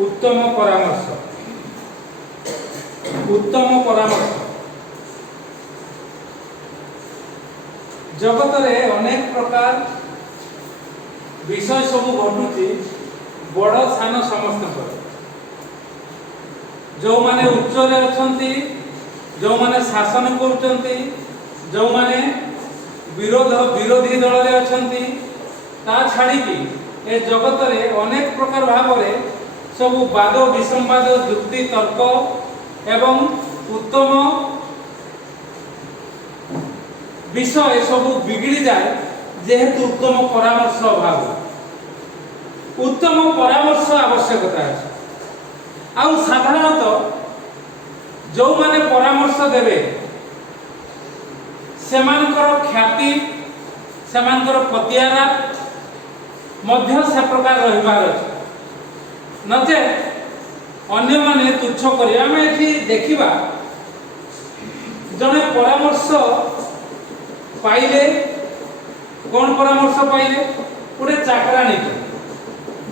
उत्तम परामर्श। उत्तम परामर्श जगत रे अनेक प्रकार विषय सब घटुची बड़ सान समस्त जो माने उच्च रे अछंती जो माने शासन करूचंती जो माने विरोधी दल रे अछंती ता छाड़ी की ए जगत रे अनेक प्रकार भाव रे सब वाद विसंवाद युक्ति तर्क एवं उत्तम विषय सब बिगड़ी जाए जेहेतु उत्तम परामर्श अभाव। उत्तम परामर्श आवश्यकता है। आउ साधारणतः जो माने परामर्श देवे सेमानकर ख्याति सेमानकर पतियारा मध्य से प्रकार रहिबार अछि नचे अन्य माने तुच्छ करी आमे एठी देखिबा जने परामर्श पाइले कौन परामर्श पाइले गोटे चाकराणी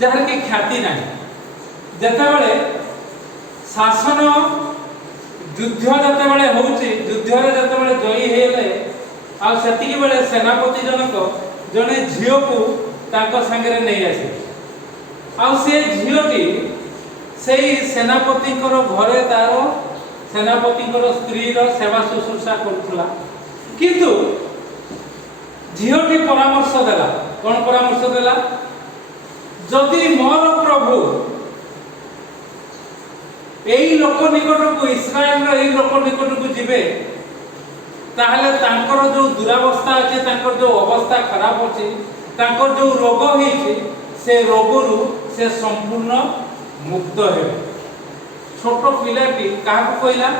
जार की ख्याति ना जेतेबेले शासन युद्ध जेतेबेले होउची युद्ध रे जेतेबेले जयी हेले आ सेतिकी बेले सेनापति जनक जने झियो को ताको संगे नै आसी आ से झियोटी सेई सेनापति घरे तार सेनापति स्त्री रो सेवा शुश्रूषा करथुला किंतु झियोटी परामर्श देला कौन परामर्श देला जदि मोर प्रभु एई लोक निकट को इस्राएल रो एई लोक निकट को जिबे ताहले तांकर जो दुरावस्था अछि तांकर जो अवस्था खराब अछि तांकर जो रोग हेछि से रोगरु से संपूर्ण मुक्त हेबे। छोट पिलाटी काहा को कहला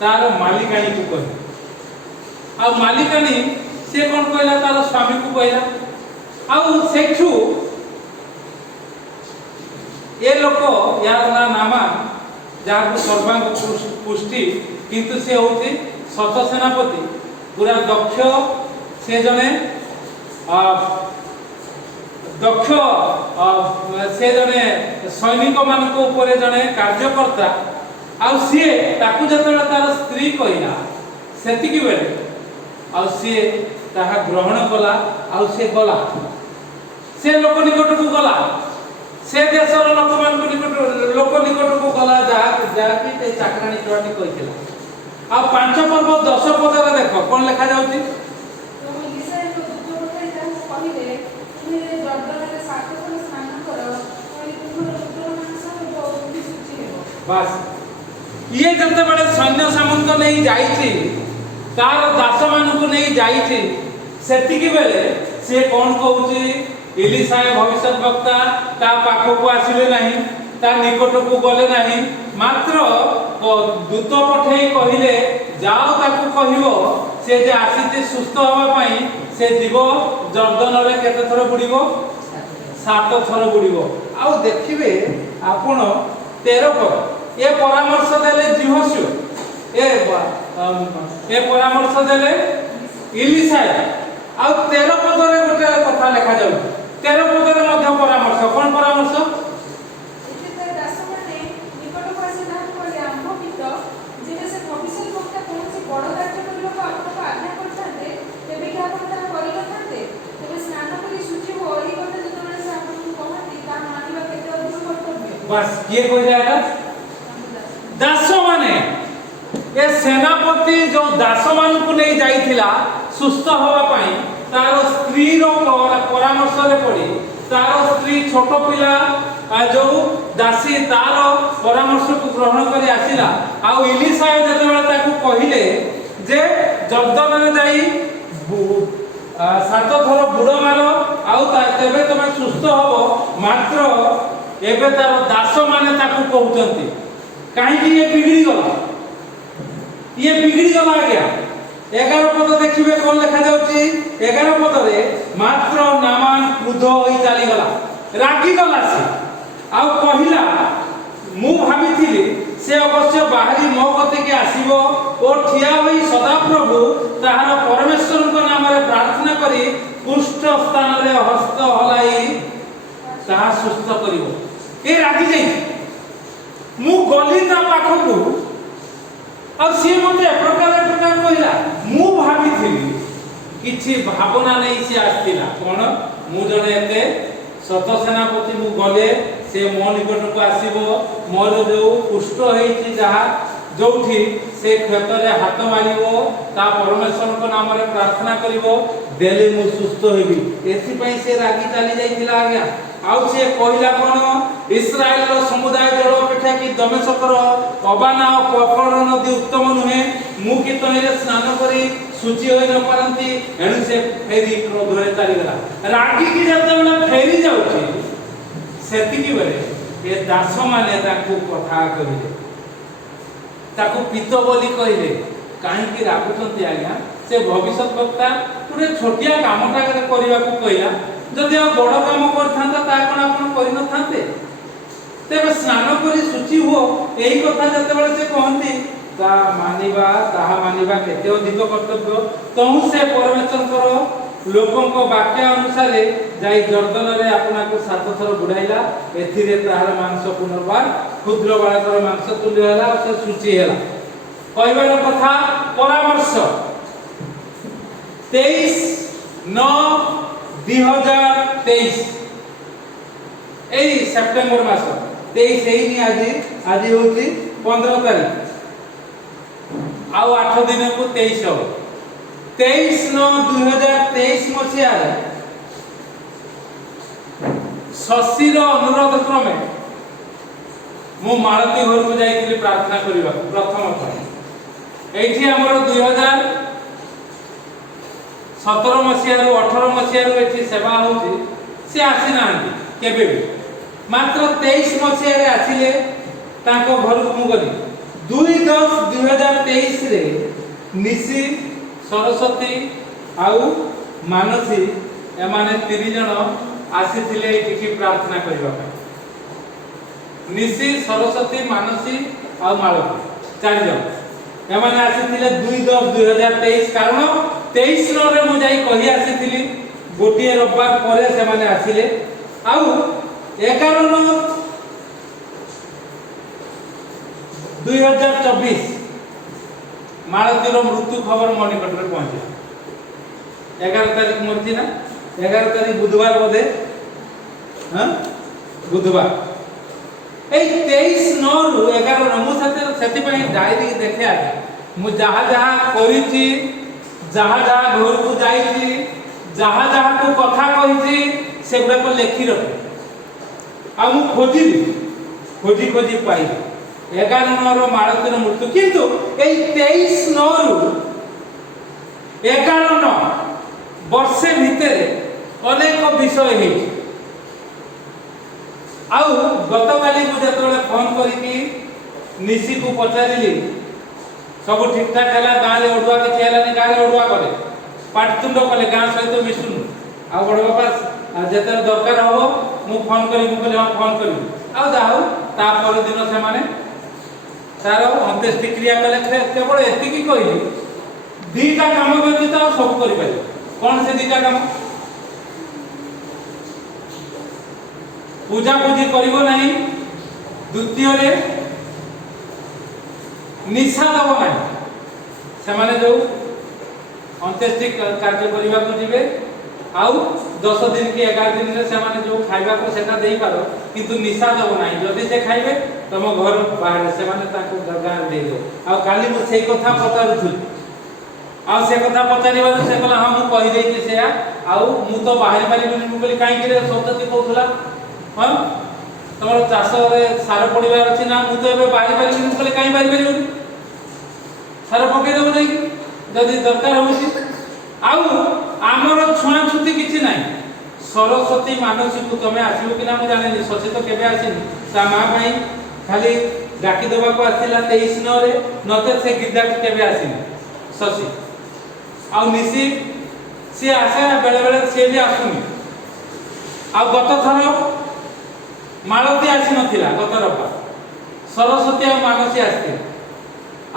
तार मालिकाणी को कहला आ मालिकाणी से कौन कहला तार स्वामी को कहला आ सेठू ए लोक यार नामा जहाँ सर्वांग पुष्टि किंतु से होती सत सेनापति पूरा दक्ष से जने दक्ष से जने सैनिक मान को ऊपर जने कार्यकर्ता आ सी ताकू जतबेले तार स्त्री कहला सेतिकी बेले आ सी ताहा ग्रहण कला आ सी गला से लोक निकट को गला से देशर लोक मान को निकट को गला जहा कि चाकराणी चोटी कहितला आ पांच पर्व 10 पद रे देखो कोन लिखा जाउची तो इलिशा को दुख होता है ताको कहिले तुमे जर्दन रे 7 थर स्नान करो और तुमर पुत्र मानस बहुत शुचि हेबो बस ये जते बड़े सैन्य सामंत नहीं जाईची तार दास मान को नहीं जाईची सेतिकी बेले से कोन कहउची इलिशा भविष्यत वक्ता ता पाखो को आसिले नहीं ता निकट को गले नहीं मात्र दूत पठेई कहिले जाओ ताकू कहिवो से जे आसीते सुस्थ होबा पई से जीव जर्दन रे केते थर बुडीबो 7 थर बुडीबो आ देखिबे आपण 13 पर ए परामर्श देले जीवस्यो ए परामर्श देले इलिशा आ 13 पद रे गोटे कथा लिखा जाउ 13 पद रे मध्य परामर्श कोन परामर्श बस किए कोई जाएगा दास माने ए सेनापति जो दास मान को नहीं जाइथिला सुस्थ होबा पई तार स्त्री रो परामर्श रे पड़ी तार स्त्री छोट पिला जो दासी तार परामर्श को ग्रहण करी आसिला आ इलिशा जते बेला ताकू कहिले जे जर्दन रे जाई 7 थर बुड़ मारो आउ तेबे तमे सुस्थ होबो मात्र एबे तार दास माने ताकू कहउचंती काहे कि ये बिगड़ी गला गया 11 पद देखिबे कोन लिखा जाउची 11 पद रे मात्र नामान क्रोध होई चली गला रागी गला से आ कहिला मु भाबिथिली से अवश्य बाहरी मो गते के आसीबो ओ ठिया होई सदा प्रभु ताहार परमेश्वर को नाम रे प्रार्थना करी कुष्ठ स्थान रे हस्त हलाई ताहा सुस्थ करिवो ए रागी जाई मु गली ता पाखकु आ सी मते प्रकार कहला मु भाबिथिली किछि भावना नै से आस्तिला कोन मु जने एते सत सेनापति मु गले से मो निकट को आसीबो मोर जो पुष्ट हेछि जहा जोठी से क्षेत्र रे हाथ मारिबो ता परमेश्वर को नाम रे प्रार्थना करिवो देले मु सुस्त हेबी एथि पई से रागी चली जाइतिला आज्ञा आउ से कहला कोन इस्राएल रो समुदाय जल अपेक्षा कि दमेशकर अबाना और पफर नदी उत्तम नुहे मु कि तहिरे स्नान करी सूची होई न परंती एनु से फेरी क्रोधरे चली गला रागी की जते बेला फेरी जाउची सेति की बेले ए दास माने ताकू कथा करिले ताकू पितो बोली कहिले काहे कि रागुचंती आज्ञा से भविष्य वक्ता पुरे छोटिया कामटा करबा को कहला जदि बड़ काम करथांता ता कोन आपण करि न थांते तेबे स्नान करी सूची हो एही कथा जते बेले से कहंती ता मानिबा केते अधिक कर्तव्य तहु से परमेश्वर करो लोकों को वाक्य अनुसार जाई जर्दन रे आपना को 7 थर बुडाइला एथिरे ताहार मांस पुनर्बार क्षुद्र बालकर मांस तुल्य होला से सूची होला कहबार कथा परामर्श 23/9/2023 एई सेप्टेम्बर मास 23 एई आज होची 15 तारीख आउ 8 दिन को 23 हो 23/9/2023 मसिया शशीर अनुरोध क्रमे मु मालती घर को जाइथिली प्रार्थना करिबा प्रथम थर एठी हमर 2017 मसिया रो 18 मसिया रो एठी सेवा होची से आसी नांती केबे भी मात्र 23 मसिया रे आसीले ताको घर को मु गली 2/10/2023 रे निसी सरस्वती आउ मानसी एमाने 3 जण आसीथिले एठी प्रार्थना करिबा निसी सरस्वती मानसी आउ मालती 4 जण एमाने आसीथिले 2/10/2023 कारण 23 रे मु जाई कहि आसीथिली गोटिए रविवार परे से माने आसीले आउ 11/9/2024 मालतीर मृत्यु खबर मो निकट रे पहुंचे 11 तारीख मरती ना 11 तारीख बुधवार बोधे हां बुधवार ए 23/9/11 मु सेति पई डायरी देखे आ मु जहा जहा करिछि जहा जहा घर को जाईछि जहा जहा को कथा कहिछि सेबडा को लेखि रखे आ मु खोजी पाई 11/9 मालतीर मृत्यु किंतु ए 23/9/11 वर्षे भितरे अनेक विषय है आउ गतकाली मु जतबेले फोन करिकि निसी को पचारिली सब ठीक ठाक हैला गाँ रे ओडुआ के चेलानी गाँ रे ओडुआ करे पाटतुंड कले गाँ सहित मिसुन आ बड़ बापा जेते दरकार हो मु फोन करी मु कहले हां फोन करी आ जाऊ ता पर दिन से माने तार अंत्येष्टि क्रिया कले केवल एतिकी कहली दीटा काम व्यतीत सब करि पारे कौन से दीटा काम पूजा पूजी करिवो नहीं द्वितीय रे निशा दब नहीं से माने जो अंत्येष्टि कार्य करबा को जिवे आउ 10 दिन की 11 दिन रे से माने जो खाइबा को सेटा देई पारो किंतु निशा दब नहीं जदी से खाइबे तम घर बाहर से माने ताको दरगाह दे दो आ काली मु सेई कथा पतारुथु आ से कथा पचारिबा से कहला हां मु कहि देछि से आ मु तो बाहर पारि मु बोली काई कि रे सत्यति कहथला हां तमर चाष रे सार पडिबार अछि ना मु तो एबे बाहर पारि मु बोली काई बाहर पारि सार पके देबो नै जदी दरकार होछि आउ आमर छुआ छुती किछि नै सरस्वती मानसी को तमे आसीबो कि ना मु जाने सचे तो केबे आसीनी ता मा भाई खाली डाकी देबा को आथिला 23/9 रे नते से गिद्दा को केबे आसीनी ससी आ निसी से आसे बेले बेले से भी आसुनी आ गत थर मालती आसी नथिला गत रबा सरस्वती आ मानसी आस्ते आ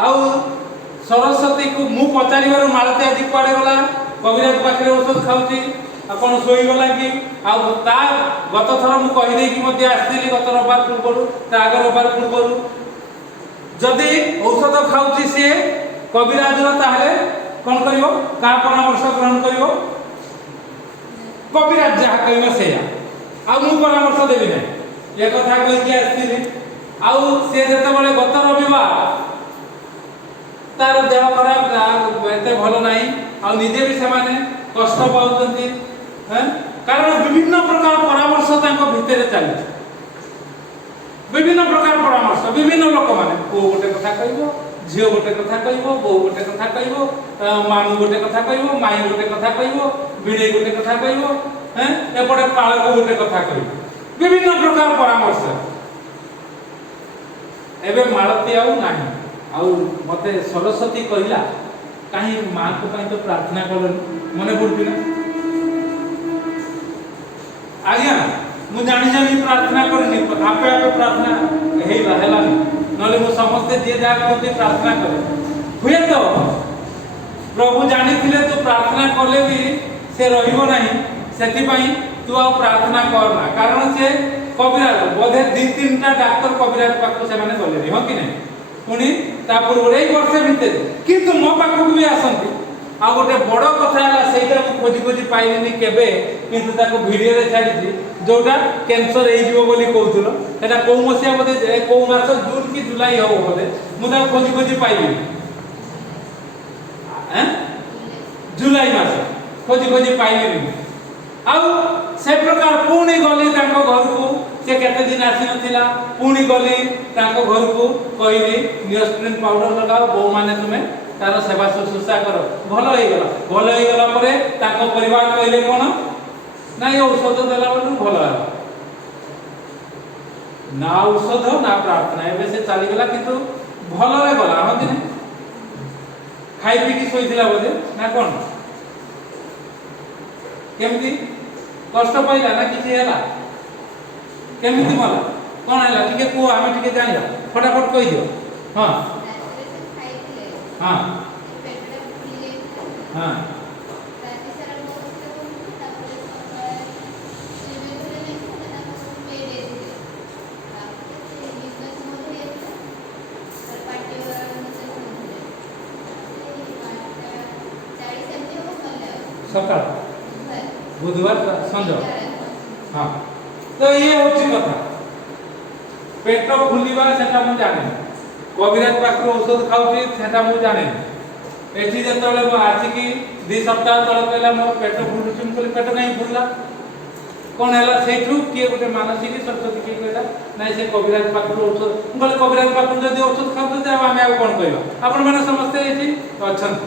सरस्वती को मु पचारिबार मालती आदि कुआडे गला कविराज पाखरे औषध खाउची ଆପଣ ଶୋଇଗଲା କି ଆଉ ତା ଗତ ଥର ମୁଁ କହିଦେଇକି ମଧ୍ୟ ଆସିଥିଲି ଗତ ରବିବାର ପୂର୍ବରୁ ତା ଆଗ ରବିବାର ପୂର୍ବରୁ ଯଦି ଔଷଧ ଖାଉଛି ସିଏ କବିରାଜର ତାହେଲେ କ'ଣ କରିବ କାହା ପରାମର୍ଶ ଗ୍ରହଣ କରିବ କବିରାଜ ଯାହା କହିବ ସେଇଆ ଆଉ ମୁଁ ପରାମର୍ଶ ଦେବି ନାହିଁ ଏ କଥା କହିକି ଆସିଥିଲି ଆଉ ସେ ଯେତେବେଳେ ଗତ ରବିବାର ତାର ଦେହ ଖରାପ ଏତେ ଭଲ ନାହିଁ ଆଉ ନିଜେ ବି ସେମାନେ କଷ୍ଟ ପାଉଛନ୍ତି କାରଣ ବିଭିନ୍ନ ପ୍ରକାର ପରାମର୍ଶ ତାଙ୍କ ଭିତରେ ଚାଲିଛି ବିଭିନ୍ନ ପ୍ରକାର ପରାମର୍ଶ ବିଭିନ୍ନ ଲୋକମାନେ ପୁଅ ଗୋଟେ କଥା କହିବ ଝିଅ ଗୋଟେ କଥା କହିବ ବୋଉ ଗୋଟେ କଥା କହିବ ମାମୁଁ ଗୋଟେ କଥା କହିବ ମାଇଁ ଗୋଟେ କଥା କହିବ ଭିଣେଇ ଗୋଟେ କଥା କହିବ ଏପଟେ ପାଳକୁ ଗୋଟେ କଥା କହିବ ବିଭିନ୍ନ ପ୍ରକାର ପରାମର୍ଶ ଏବେ ମାଳତୀ ଆଉ ନାହିଁ ଆଉ ମତେ ସରସ୍ୱତୀ କହିଲା କାହିଁ ମାଙ୍କ ପାଇଁ ତ ପ୍ରାର୍ଥନା କଲନି ମନେ ପଡୁଛି ନା ଆଜ୍ଞା ମୁଁ ଜାଣି ପ୍ରାର୍ଥନା କରିନି ଆପେ ଆପେ ପ୍ରାର୍ଥନା ହେଲାନି ନହେଲେ ମୁଁ ସମସ୍ତେ ଯିଏ ଯାହା କରନ୍ତି ପ୍ରାର୍ଥନା କରେ ହୁଏ ତ ପ୍ରଭୁ ଜାଣିଥିଲେ ତୁ ପ୍ରାର୍ଥନା କଲେ ବି ସେ ରହିବ ନାହିଁ ସେଥିପାଇଁ ତୁ ଆଉ ପ୍ରାର୍ଥନା କରନା କାରଣ ସେ କବିରାଜ ବୋଧେ 2-3ଟା ଡାକ୍ତର କବିରାଜ ପାଖକୁ ସେମାନେ ଗଲେଣି ହଁ କି ନାହିଁ ପୁଣି ତା ପୂର୍ବରୁ ଏଇ ବର୍ଷ ଭିତରେ କିନ୍ତୁ ମୋ ପାଖକୁ ବି ଆସନ୍ତି ଆଉ ଗୋଟେ ବଡ଼ କଥା ହେଲା ସେଇଟା ମୁଁ ଖୋଜି ଖୋଜି ପାଇଲିନି କେବେ କିନ୍ତୁ ତାକୁ ଭିଡ଼ିଓରେ ଛାଡ଼ିଛି ଯୋଉଟା କ୍ୟାନ୍ସର ହେଇଯିବ ବୋଲି କହୁଥିଲ ସେଟା କୋଉ ମସିହା ବୋଧେ କୋଉ ମାସ ଜୁନ କି ଜୁଲାଇ ହବ ବୋଧେ ମୁଁ ତାକୁ ଖୋଜି ଖୋଜି ପାଇଲିନି ଜୁଲାଇ ମାସ ଖୋଜି ଖୋଜି ପାଇଲିନି ଆଉ ସେ ପ୍ରକାର ପୁଣି ଗଲି ତାଙ୍କ ଘରକୁ ସେ କେତେ ଦିନ ଆସିନଥିଲା ପୁଣି ଗଲି ତାଙ୍କ ଘରକୁ କହିଲି ନିଓସ୍ପ୍ରିନ୍ ପାଉଡର ଲଗାଅ ବୋଉମାନେ ତୁମେ ତାର ସେବା ଶୁଶ୍ରୂଷା କର ଭଲ ହେଇଗଲା ପରେ ତାଙ୍କ ପରିବାର କହିଲେ କ'ଣ ନା ଏ ଔଷଧ ଦେଲା ବେଳକୁ ଭଲ ହେଲା ନା ଔଷଧ ନା ପ୍ରାର୍ଥନା ଏବେ ସେ ଚାଲିଗଲା କିନ୍ତୁ ଭଲରେ ଗଲା ହଁ କି ଖାଇ ପିଇକି ଶୋଇଥିଲା ବୋଧେ ନା କ'ଣ କେମିତି କଷ୍ଟ ପାଇଲା ନା କିଛି ହେଲା କେମିତି ମଲା କ'ଣ ହେଲା ଟିକେ କୁହ ଆମେ ଟିକେ ଜାଣିବା ଫଟାଫଟ କହିଦିଅ ହଁ ହଁ ହଁ ସକାଳ ବୁଧବାର ସଞ୍ଜ ହଁ ତ ଇଏ ହେଉଛି କଥା ପେଟ ଫୁଲିବା ସେଟା ମୁଁ ଜାଣିନି କବିରାଜ ପାଖରୁ ଔଷଧ ଖାଉଛି ସେଟା ମୁଁ ଜାଣିନି ଏଠି ଯେତେବେଳେ ମୁଁ ଆସିକି 2 ସପ୍ତାହ ତଳେ କହିଲା ମୋର ପେଟ ଫୁଲୁଛି ମୁଁ କହିଲି ପେଟ କାହିଁ ଫୁଲିଲା କ'ଣ ହେଲା ସେଇଠୁ କିଏ ଗୋଟେ ମାନସିକ ସରସ୍ୱତୀ କିଏ କହିଲା ନାଇଁ ସେ କବିରାଜ ପାଖରୁ ଔଷଧ ମୁଁ କହିଲି କବିରାଜ ପାଖରୁ ଯଦି ଔଷଧ ଖାଉଛନ୍ତି ଆମେ ଆଉ କ'ଣ କହିବା ଆପଣମାନେ ସମସ୍ତେ ଏଠି ଅଛନ୍ତି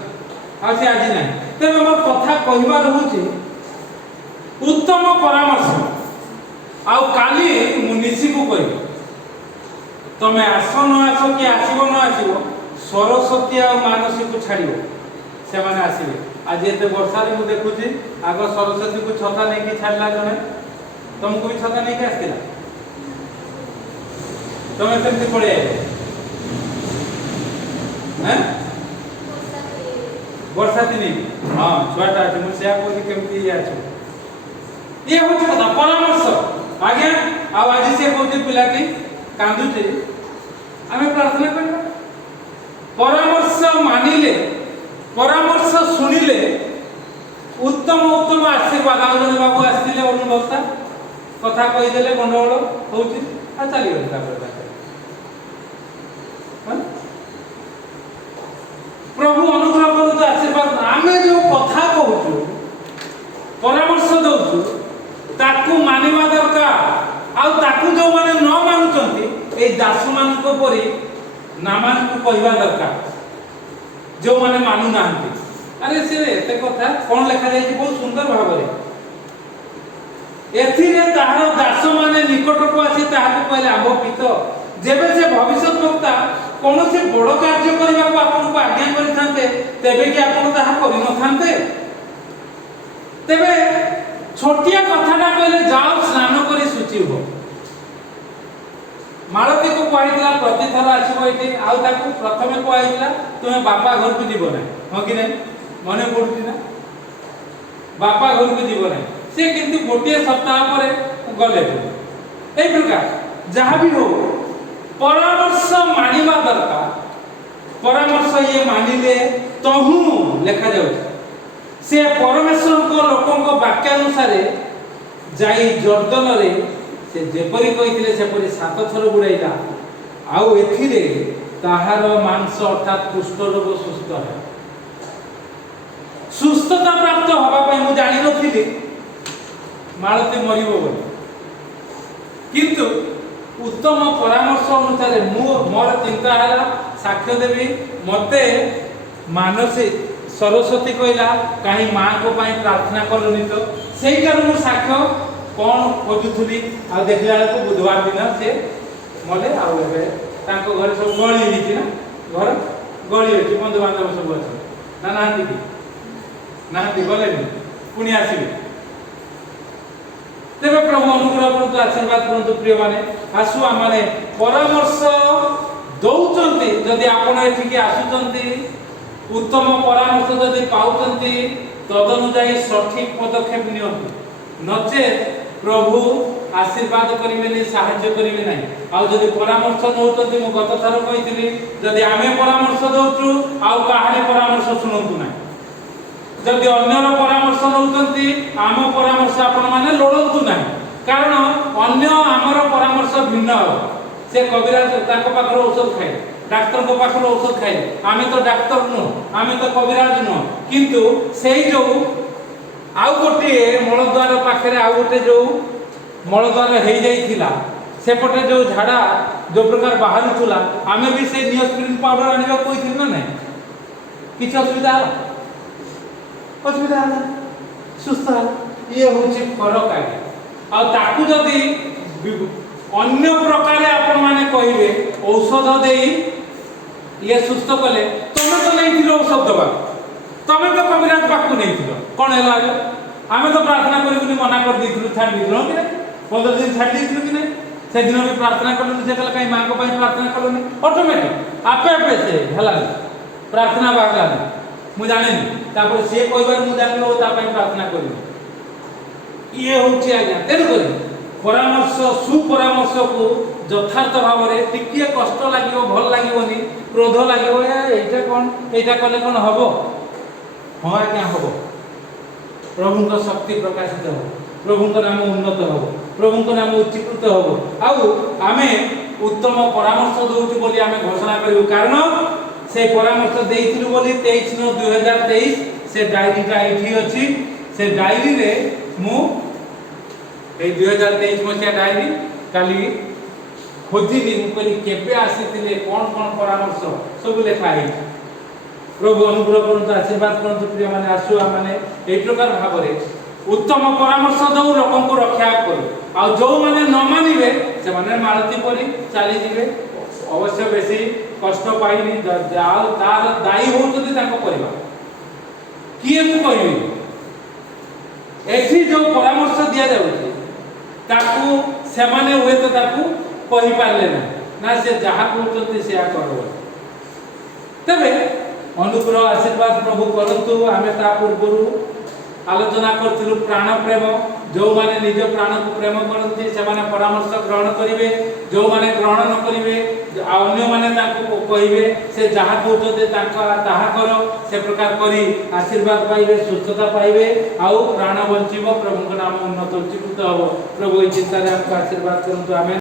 ଆଉ ସେ ଆଜି ନାହିଁ ତେବେ ମୋ କଥା କହିବାର ହେଉଛି ଉତ୍ତମ ପରାମର୍ଶ ଆଉ କାଲି ମୁଁ ନିଶିକୁ କହିବି ତମେ ଆସ ନ ଆସ କି ଆସିବ ନ ଆସିବ ସରସ୍ୱତୀ ଆଉ ମାନସୀକୁ ଛାଡ଼ିବ ସେମାନେ ଆସିବେ ଆଜି ଏତେ ବର୍ଷାରେ ମୁଁ ଦେଖୁଛି ଆଗ ସରସ୍ୱତୀକୁ ଛତା ନେଇକି ଛାଡ଼ିଲା ଜଣେ ତମକୁ ବି ଛତା ନେଇକି ଆସିଥିଲା ତମେ ସେମିତି ପଳେଇ ଆସିବ ବର୍ଷା ଦିନେ ହଁ ଛୁଆଟା ଅଛି ମୁଁ ସେୟା କହୁଛି କେମିତି ଇଏ ଅଛି ଇଏ ହେଉଛି କଥା ପରାମର୍ଶ ଆଜ୍ଞା ଆଉ ଆଜି ସେ କହୁଛି ପିଲାଟି କାନ୍ଦୁଛି ଆମେ ପ୍ରାର୍ଥନା କରିବା ପରାମର୍ଶ ମାନିଲେ ପରାମର୍ଶ ଶୁଣିଲେ ଉତ୍ତମ ଆଶୀର୍ବାଦ ଆଉ ଜଣେ ବାବୁ ଆସିଥିଲେ ଅନୁଭକ୍ତା କଥା କହିଦେଲେ ଗଣ୍ଡଗୋଳ ହେଉଛି ଆଉ ଚାଲିଗଲେ ତାପରେ ପ୍ରଭୁ ଅନୁଗ୍ରହ କରନ୍ତୁ ଆଶୀର୍ବାଦ ଆମେ ଯେଉଁ କଥା କହୁଛୁ ପରାମର୍ଶ ଦଉଛୁ ତାକୁ ମାନିବା ଦରକାର ଆଉ ତାକୁ ଯେଉଁମାନେ ନ ମାନୁଛନ୍ତି ଏଇ ଦାସମାନଙ୍କ ପରି ନାମାନଙ୍କୁ କହିବା ଦରକାର ଯେଉଁମାନେ ମାନୁନାହାନ୍ତି ଆରେ ସେ ଏତେ କଥା କ'ଣ ଲେଖାଯାଇଛି ବହୁତ ସୁନ୍ଦର ଭାବରେ ଏଥିରେ ତାହାର ଦାସମାନେ ନିକଟକୁ ଆସି ତାହାକୁ କହିଲେ ଆମ୍ଭ ପିତ ଯେବେ ସେ ଭବିଷ୍ୟତ ବକ୍ତା କୌଣସି ବଡ଼ କାର୍ଯ୍ୟ କରିବାକୁ ଆପଣଙ୍କୁ ଆଜ୍ଞା କରିଥାନ୍ତେ ତେବେ କି ଆପଣ ତାହା କରିନଥାନ୍ତେ ତେବେ ଛୋଟିଆ କଥାଟା କହିଲେ ଯାଅ ସ୍ନାନ କରି ଶୁଚି ହୁଅ ମାଳତୀକୁ କୁହାଯାଇଥିଲା ପ୍ରତିଥର ଆସିବ ଏଠି ଆଉ ତାକୁ ପ୍ରଥମେ କୁହାଯାଇଥିଲା ତୁମେ ବାପା ଘରକୁ ଯିବ ନାହିଁ ହଁ କି ନାହିଁ ମନେ ପଡୁଛି ନା बापा घर को जीव ना से किंतु गोटे सप्ताह पर गले ए प्रकार जहाँ भी हो परामर्श मानिबा दरकार परामर्श ये मानिले तहु लेखा जाउ से परमेश्वर को लोकों को वाक्यानुसार जाई जर्दन रे से जेपरी कहिथिले सेपरी 7 थर बुड़ाइला आउ एथिरे ताहार मांस अर्थात कुष्ठ रोग सुस्थ है सुस्थता प्राप्त हवा पाई मु जानि नथिली मालती मरिबो बोली किंतु उत्तम परामर्श अनुसार मोर चिंता है साक्ष्य देवी मते मानसी सरस्वती कहला कहीं माँ को पाई प्रार्थना कलुनी तो सही कारण साक्ष्य कौन खोजुथुली आ देखला को बुधवार दिन से मले आ घर सब गली होती ना घर गली होती बंधु बांधव सब अच्छे ना नाती गले पुणी आसवे तेरे प्रभु अनुग्रह करतु आशीर्वाद करतु प्रिय माने आसु आमाने परामर्श दौचंती जदि आपण एठिके आसुचंती उत्तम परामर्श जदि पाउचंती तदनुसार सठिक पदक्षेप नियंतु नचेत प्रभु आशीर्वाद करिवेनी साहाय्य करिवे नाही आ जदि परामर्श नउचंती मु गत थर कहितली जदि आमे परामर्श दउचु आ काहारे परामर्श सुनंतु नाही जदि अन्यर परामर्श नउचंती आम परामर्श आपण माने लोडंतु नाही कारण अन्य आमर परामर्श भिन्न हो से कविराज ताको पाखर औषध खाए डाक्टर को पाखर औषध खाए आमे तो डाक्टर नो आमे तो कविराज नो किंतु सेई जो आउ गोटे मलद्वार पाखरे आउ गोटे जो मलद्वार हे जाइथिला सेपटे जो झाड़ा जो प्रकार बाहर थुला आमे भी से नियोस्प्रिन पाउडर आनिबा कहिथिल ना नहीं किछ असुविधा असुविधा सुस्थ ये होची फरक आगे आ ताकू जदि अन्य प्रकार आपण माने कहिबे औषध देई ये सुस्थ कले तमे तो नहीं थिलो औषध दबा तमे तो कविराज पाकू नहीं थिलो कोन हैला आमे तो प्रार्थना करिबुनी मना कर दिथिलु छाड़ दिथिलु कि 15 दिन छाड़ दिथिलु कि नहीं से दिन भी प्रार्थना करलु से कल कहीं मां को पाई प्रार्थना करलु ऑटोमेटिक आपे आपे से हला प्रार्थना बागला मु जाने तापर से कहबार मु जानलो ता पाई प्रार्थना करिबु ये होची आज्ञा तेन करी परामर्श सुपरामर्श को यथार्थ भाव में टिके कष्ट लागिवो भल लागिवोनी क्रोध लागिवो एटा कोन एटा कले कोन हबो हां आज्ञा हबो प्रभु को शक्ति प्रकाशित हो प्रभु को नाम उन्नत हो प्रभु को नाम उच्चीकृत हो आउ आमे उत्तम परामर्श दउछु बोली आमे घोषणा करिवो कारण से परामर्श देइथिलु बोली 23/9/2023 से डायरीटा एठी अछि से डायरी रे मु ए 2023 मसिया डायरी काली खोजिली मुकली केबे आसीथिले कोन कोन परामर्श सब लेखा है प्रभु अनुग्रह करंतु आशीर्वाद करंतु प्रिय माने आसु माने ए प्रकार भाबरे उत्तम परामर्श दउ लोकन को रक्षा करू आ जो माने न मानिबे से माने मालती परी चली जिवे अवश्य बेसी कष्ट पाइनी जाल तार दाई होतति ताको परिवार किए मु कहबी एठी जो परामर्श दिया जाउछि ताकू से माने हुए तो ताकू कहि पारले ना से जहा कहउछंती से करबो तबे अनुग्रह आशीर्वाद प्रभु करंतु आमे ता पूर्वरु आलोचना करथिलु प्राण प्रेम जो माने निज प्राण को प्रेम करंती से माने परामर्श ग्रहण करिवे जो माने ग्रहण न करिवे अन्य माने ताको कहिवे से जहा कहउछते ताका ताहा करो से प्रकार करी आशीर्वाद पाइबे सुस्थता पाइबे आउ प्राण बंचिबो प्रभु को नाम उन्नत उच्चीकृत हो प्रभु ई चिंता रे हमको आशीर्वाद करंतु आमेन।